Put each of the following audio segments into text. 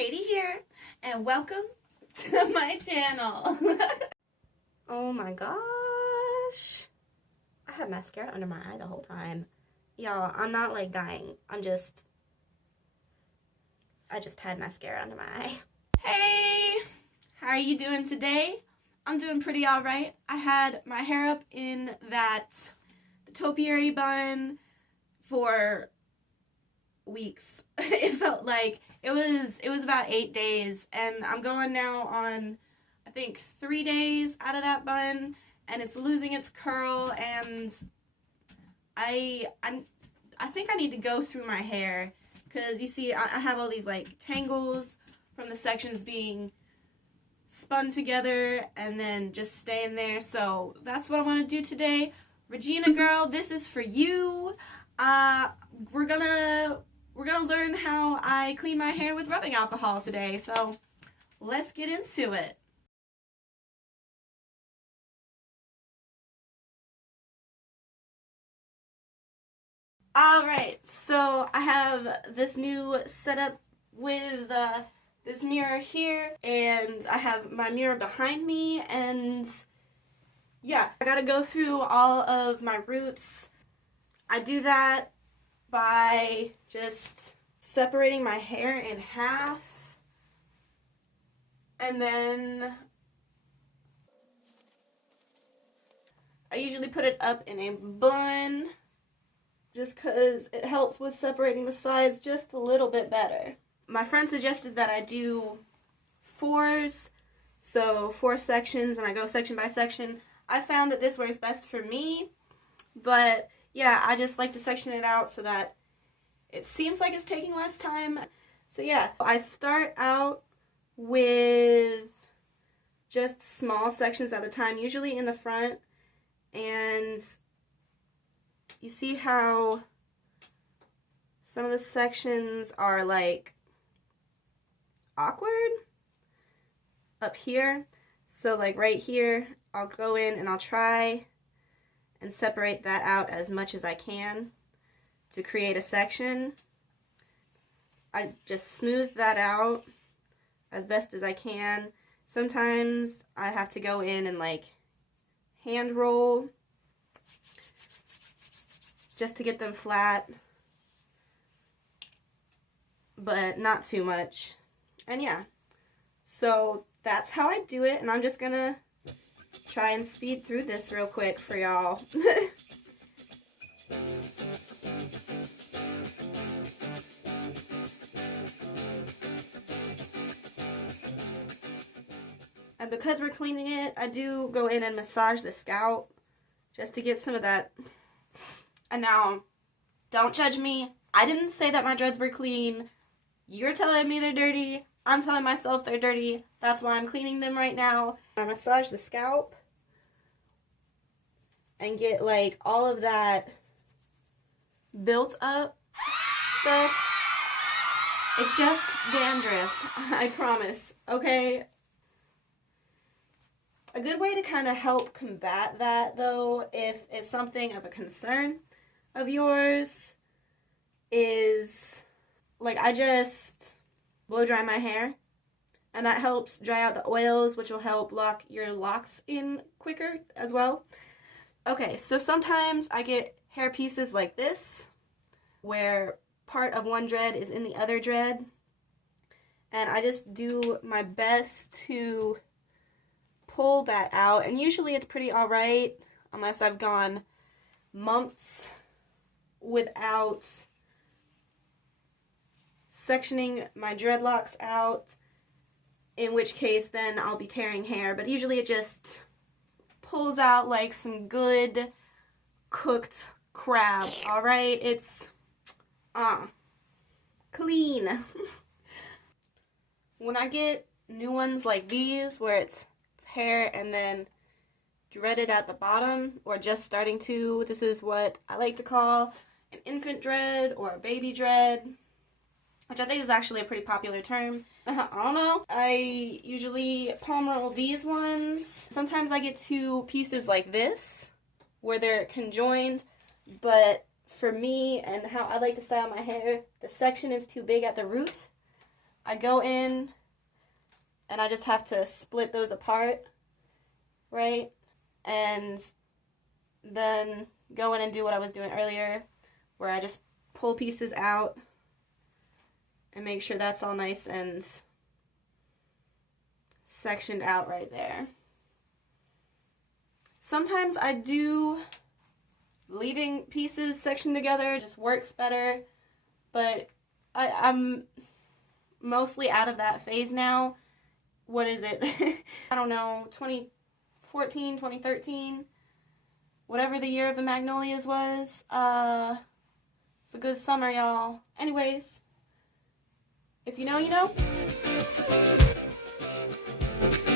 Katie here, and welcome to my channel. Oh my gosh. I had mascara under my eye the whole time. Y'all, I'm not like dying. I just had mascara under my eye. Hey! How are you doing today? I'm doing pretty alright. I had my hair up in that topiary bun for weeks. It felt like it was about 8 days, and I'm going now on I think 3 days out of that bun, and it's losing its curl, and I think I need to go through my hair, because you see I have all these like tangles from the sections being spun together and then just staying there. So that's what I want to do today. Regina girl, this is for you. We're gonna learn how I clean my hair with rubbing alcohol today, so let's get into it. Alright, so I have this new setup with this mirror here, and I have my mirror behind me, and yeah, I gotta go through all of my roots. I do that by just separating my hair in half, and then I usually put it up in a bun just because it helps with separating the sides just a little bit better. My friend suggested that I do 4s, so 4 sections, and I go section by section. I found that this works best for me, but yeah, I just like to section it out so that it seems like it's taking less time. So yeah, I start out with just small sections at a time, usually in the front, and you see how some of the sections are like awkward up here. So like right here, I'll go in and I'll try and separate that out as much as I can to create a section. I just smooth that out as best as I can. Sometimes I have to go in and like hand roll just to get them flat, but not too much. And yeah, so that's how I do it, and I'm just gonna try and speed through this real quick for y'all. And because we're cleaning it, I do go in and massage the scalp just to get some of that. And now, don't judge me. I didn't say that my dreads were clean. You're telling me they're dirty. I'm telling myself they're dirty. That's why I'm cleaning them right now. I massage the scalp and get like all of that built up stuff. It's just dandruff, I promise, okay? A good way to kind of help combat that, though, if it's something of a concern of yours, is like I just blow dry my hair, and that helps dry out the oils, which will help lock your locks in quicker as well. Okay, so sometimes I get hair pieces like this where part of one dread is in the other dread, and I just do my best to pull that out, and usually it's pretty alright unless I've gone months without sectioning my dreadlocks out, in which case then I'll be tearing hair. But usually it just pulls out like some good cooked crab. Alright, it's clean. When I get new ones like these where it's hair and then dreaded at the bottom, or just starting to, this is what I like to call an infant dread or a baby dread, which I think is actually a pretty popular term. I don't know. I usually palm roll these ones. Sometimes I get 2 pieces like this where they're conjoined, but for me and how I like to style my hair, the section is too big at the root. I go in and I just have to split those apart, right? And then go in and do what I was doing earlier, where I just pull pieces out and make sure that's all nice and sectioned out right there. Sometimes I do leaving pieces sectioned together, just works better, but I'm mostly out of that phase now. What is it? I don't know, 2014, 2013, whatever the year of the Magnolias was. It's a good summer, y'all. Anyways, if you know, you know.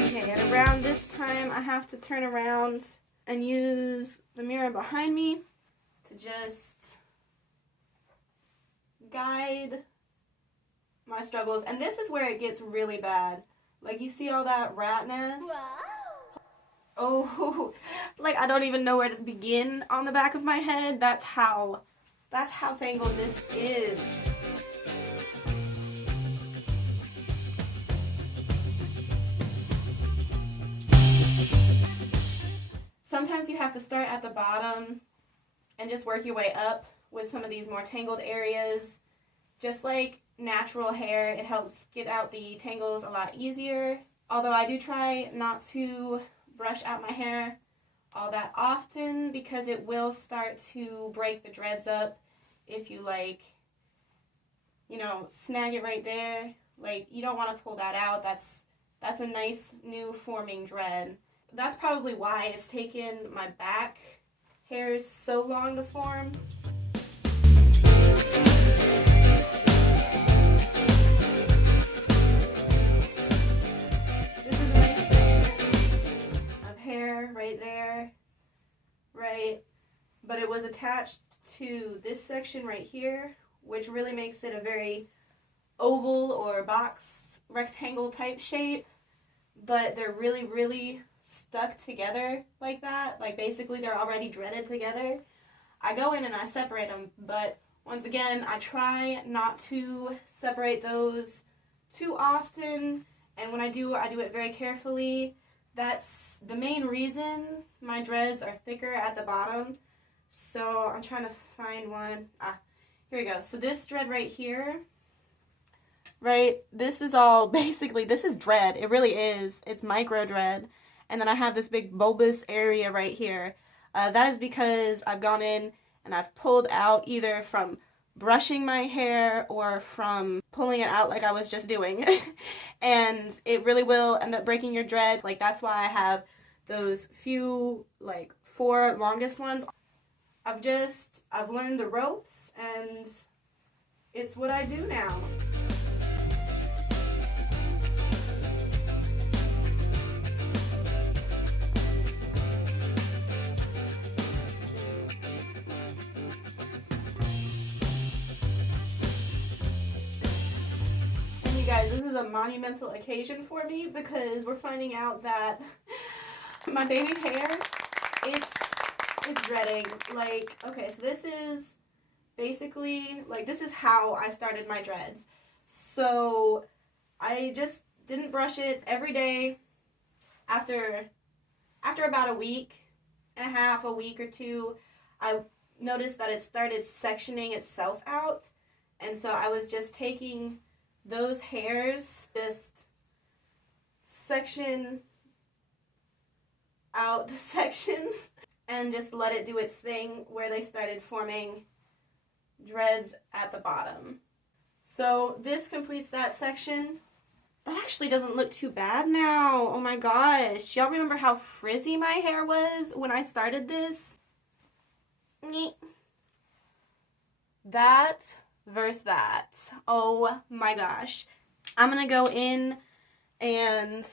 Okay, at around this time, I have to turn around and use the mirror behind me to just guide my struggles. And this is where it gets really bad. Like, you see all that ratness? Wow. Oh, like I don't even know where to begin on the back of my head. That's how tangled this is. Sometimes you have to start at the bottom and just work your way up with some of these more tangled areas. Just like natural hair, it helps get out the tangles a lot easier. Although I do try not to brush out my hair all that often because it will start to break the dreads up if you, like, you know, snag it right there. Like, you don't want to pull that out. That's a nice new forming dread. That's probably why it's taken my back hairs so long to form. This is a nice section of hair right there, right? But it was attached to this section right here, which really makes it a very oval or box rectangle type shape. But they're really, really stuck together like that. Like, basically they're already dreaded together. I go in and I separate them, but once again, I try not to separate those too often, and when I do it very carefully. That's the main reason my dreads are thicker at the bottom. So I'm trying to find one. Here we go. So this dread right here, right, this is all basically, this is dread. It really is. It's micro dread. And then I have this big bulbous area right here. That is because I've gone in and I've pulled out either from brushing my hair or from pulling it out like I was just doing. And it really will end up breaking your dreads. Like, that's why I have those few, like, 4 longest ones. I've learned the ropes, and it's what I do now. Guys, this is a monumental occasion for me because we're finding out that my baby hair, it's dreading. Like, okay, so this is basically, like, this is how I started my dreads. So I just didn't brush it every day. After about a week and a half, a week or two, I noticed that it started sectioning itself out. And so I was just taking those hairs, just section out the sections and just let it do its thing where they started forming dreads at the bottom. So this completes that section. That actually doesn't look too bad now. Oh my gosh. Y'all remember how frizzy my hair was when I started this? That versus that. Oh my gosh. I'm gonna go in and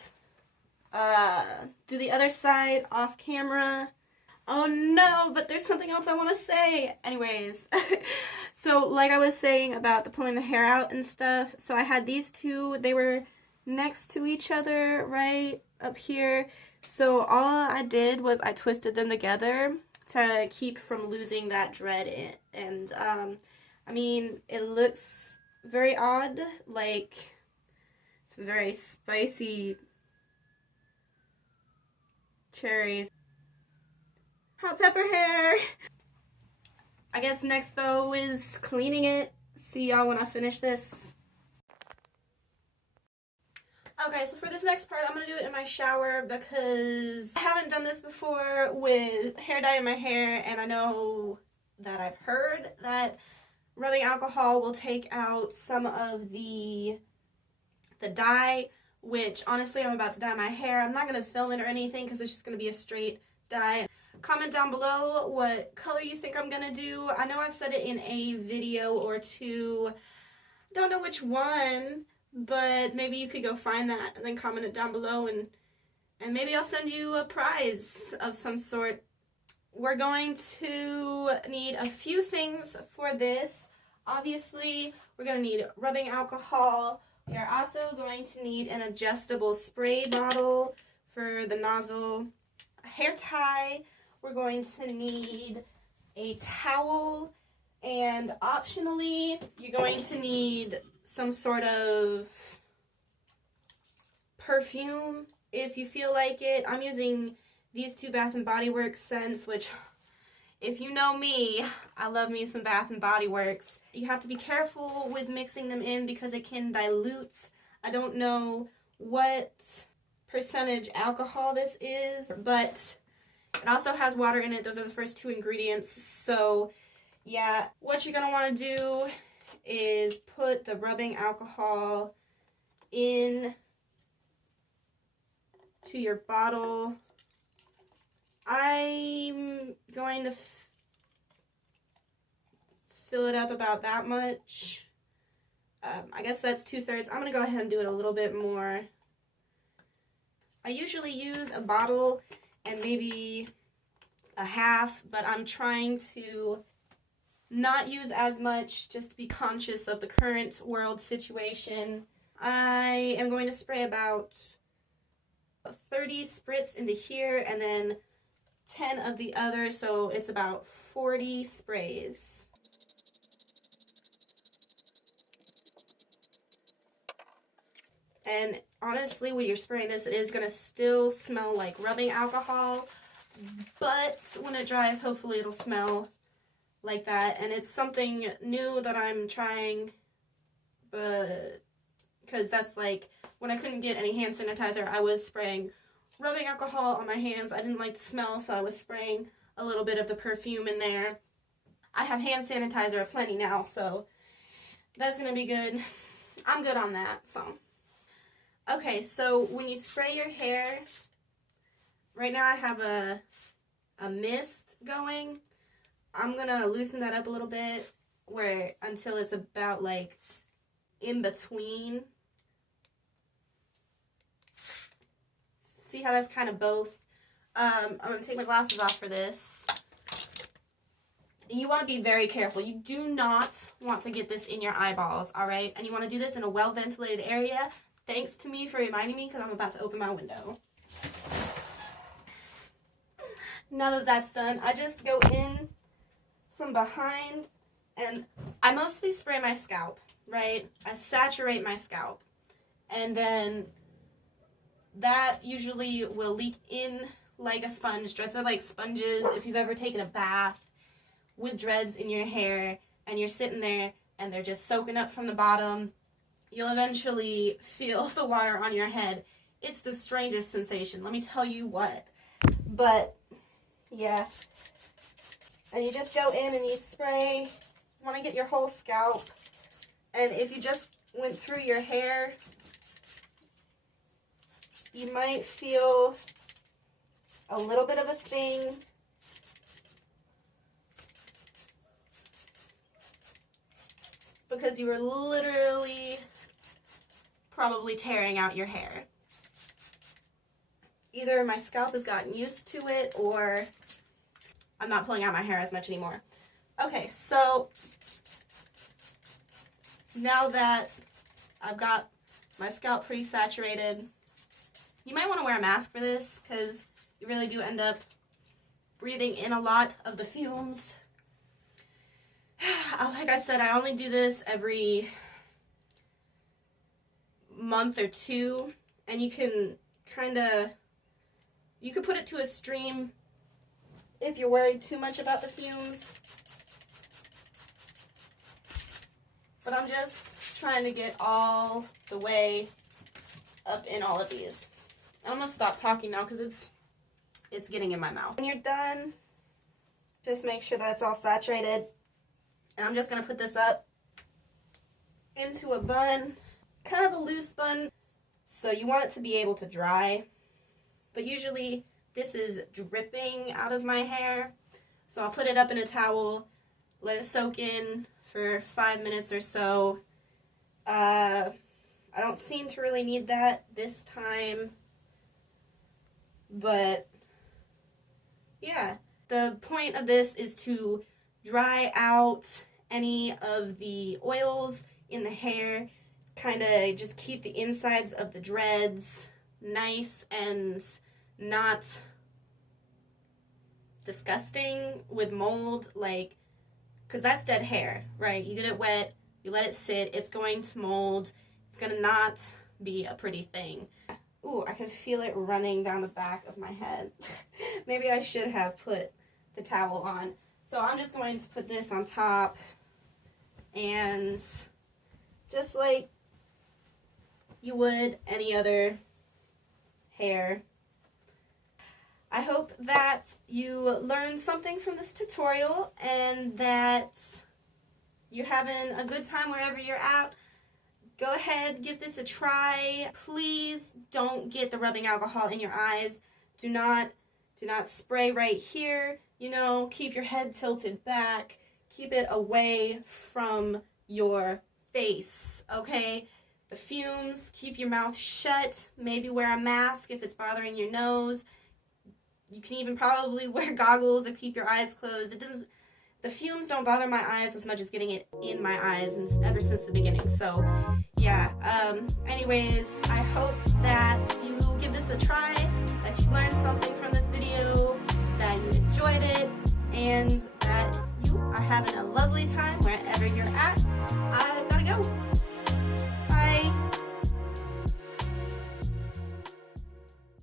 do the other side off camera. Oh no, but there's something else I want to say. Anyways, so like I was saying about the pulling the hair out and stuff, so I had these two, they were next to each other right up here. So all I did was I twisted them together to keep from losing that dread in. And I mean, it looks very odd, like Some very spicy cherries. Hot pepper hair. I guess next though is cleaning it. See y'all when I finish this. Okay, so for this next part, I'm going to do it in my shower because I haven't done this before with hair dye in my hair, and I know that I've heard that rubbing alcohol will take out some of the dye, which honestly I'm about to dye my hair. I'm not going to film it or anything because it's just going to be a straight dye. Comment down below what color you think I'm going to do. I know I've said it in a video or two. Don't know which one, but maybe you could go find that and then comment it down below, and maybe I'll send you a prize of some sort. We're going to need a few things for this. Obviously, we're going to need rubbing alcohol. We are also going to need an adjustable spray bottle for the nozzle, a hair tie. We're going to need a towel, and optionally, you're going to need some sort of perfume if you feel like it. I'm using these two Bath & Body Works scents, which, if you know me, I love me some Bath & Body Works. You have to be careful with mixing them in because it can dilute. I don't know what percentage alcohol this is, but it also has water in it. Those are the first two ingredients. So yeah, what you're going to want to do is put the rubbing alcohol in to your bottle. I'm going to fill it up about that much. I guess that's 2/3. I'm going to go ahead and do it a little bit more. I usually use a bottle and maybe a half, but I'm trying to not use as much just to be conscious of the current world situation. I am going to spray about 30 spritz into here and then 10 of the other, so it's about 40 sprays. And honestly, when you're spraying this, it is going to still smell like rubbing alcohol, but when it dries, hopefully it'll smell like that. And it's something new that I'm trying, but because that's like when I couldn't get any hand sanitizer, I was spraying rubbing alcohol on my hands. I didn't like the smell, so I was spraying a little bit of the perfume in there. I have hand sanitizer aplenty now, so that's gonna be good. I'm good on that. So okay, so when you spray your hair, right now I have a mist going. I'm gonna loosen that up a little bit until it's about like in between. See how that's kind of both? I'm gonna take my glasses off for this. You want to be very careful. You do not want to get this in your eyeballs, all right? And you want to do this in a well-ventilated area. Thanks to me for reminding me because I'm about to open my window. Now that that's done, I just go in from behind, and I mostly spray my scalp, right? I saturate my scalp, and then that usually will leak in like a sponge. Dreads are like sponges. If you've ever taken a bath with dreads in your hair and you're sitting there and they're just soaking up from the bottom, you'll eventually feel the water on your head. It's the strangest sensation, let me tell you what. But yeah, and you just go in and you spray. You want to get your whole scalp, and if you just went through your hair, you might feel a little bit of a sting. Because you were literally probably tearing out your hair. Either my scalp has gotten used to it or I'm not pulling out my hair as much anymore. Okay, so now that I've got my scalp pretty saturated, you might want to wear a mask for this because you really do end up breathing in a lot of the fumes. Like I said, I only do this every month or two, and you can you could put it to a stream if you're worried too much about the fumes. But I'm just trying to get all the way up in all of these. I'm gonna stop talking now because it's getting in my mouth. When you're done, just make sure that it's all saturated. And I'm just gonna put this up into a bun, kind of a loose bun, so you want it to be able to dry. But usually this is dripping out of my hair, so I'll put it up in a towel, let it soak in for 5 minutes or so. I don't seem to really need that this time, but yeah, the point of this is to dry out any of the oils in the hair, kind of just keep the insides of the dreads nice and not disgusting with mold, like, because that's dead hair, right? You get it wet, you let it sit, it's going to mold, it's going to not be a pretty thing. Ooh, I can feel it running down the back of my head. Maybe I should have put the towel on. So I'm just going to put this on top, and just like you would any other hair. I hope that you learned something from this tutorial and that you're having a good time wherever you're at. Go ahead, give this a try. Please don't get the rubbing alcohol in your eyes. Do not spray right here. You know, keep your head tilted back. Keep it away from your face, okay? The fumes, keep your mouth shut. Maybe wear a mask if it's bothering your nose. You can even probably wear goggles or keep your eyes closed. The fumes don't bother my eyes as much as getting it in my eyes ever since the beginning. So, yeah. Anyways, I hope that you give this a try, that you learned something from this video, that you enjoyed it, and that you are having a lovely time wherever you're at. I've gotta go.